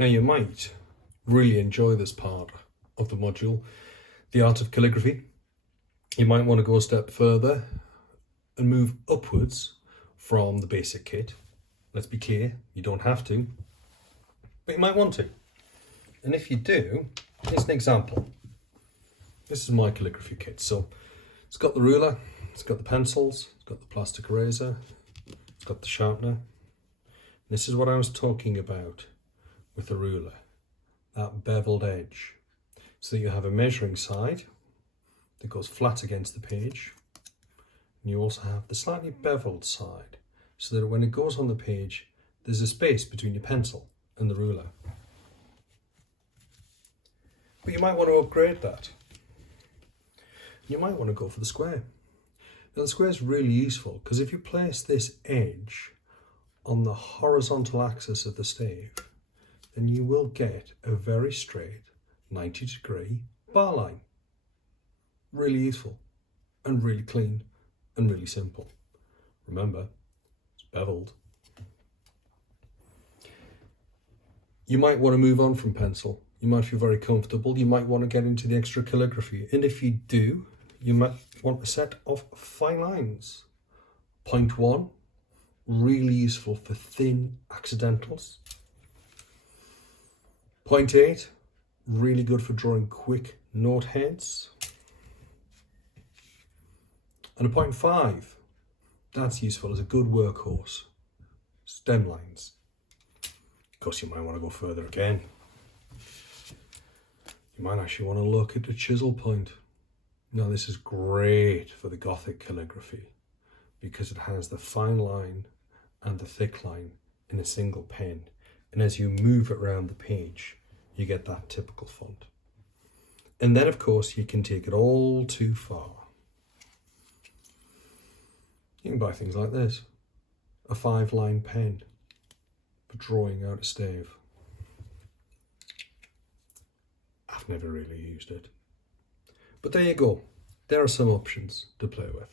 Now you might really enjoy this part of the module, the art of calligraphy. You might want to go a step further and move upwards from the basic kit. Let's be clear, you don't have to, but you might want to. And if you do, here's an example. This is my calligraphy kit. So it's got the ruler, it's got the pencils, it's got the plastic eraser, it's got the sharpener. This is what I was talking about with the ruler, that beveled edge. So that you have a measuring side that goes flat against the page. And you also have the slightly beveled side, so that when it goes on the page, there's a space between your pencil and the ruler. But you might want to upgrade that. You might want to go for the square. Now the square is really useful because if you place this edge on the horizontal axis of the stave, then you will get a very straight 90-degree bar line. Really useful and really clean and really simple. Remember, it's beveled. You might want to move on from pencil. You might feel very comfortable. You might want to get into the extra calligraphy. And if you do, you might want a set of fine lines. 0.1, really useful for thin accidentals. 0.8, really good for drawing quick note heads. And a 0.5, that's useful as a good workhorse. Stem lines. Of course, you might want to go further again. You might actually want to look at the chisel point. Now this is great for the Gothic calligraphy because it has the fine line and the thick line in a single pen. And as you move it around the page, you get that typical font. And then of course you can take it all too far. You can buy things like this, a 5-line pen for drawing out a stave. I've never really used it. But there you go. There are some options to play with.